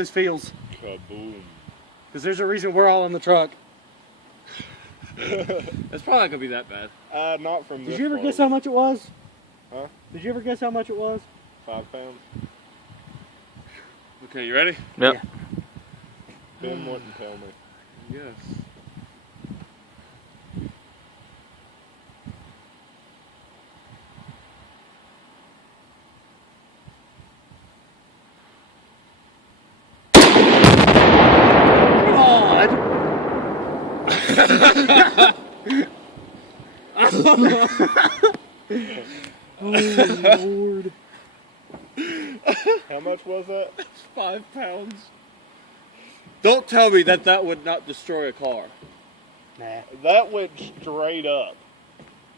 this feels. Kaboom. Because there's a reason we're all in the truck. It's probably not gonna be that bad. Not from this Did you ever far guess how much it was? Huh? Did you ever guess how much it was? 5 pounds. Okay, you ready? Yep. Yeah. Ben wouldn't tell me. Yes. Oh, Lord. How much was that? 5 pounds. Don't tell me that would not destroy a car. Nah. That went straight up.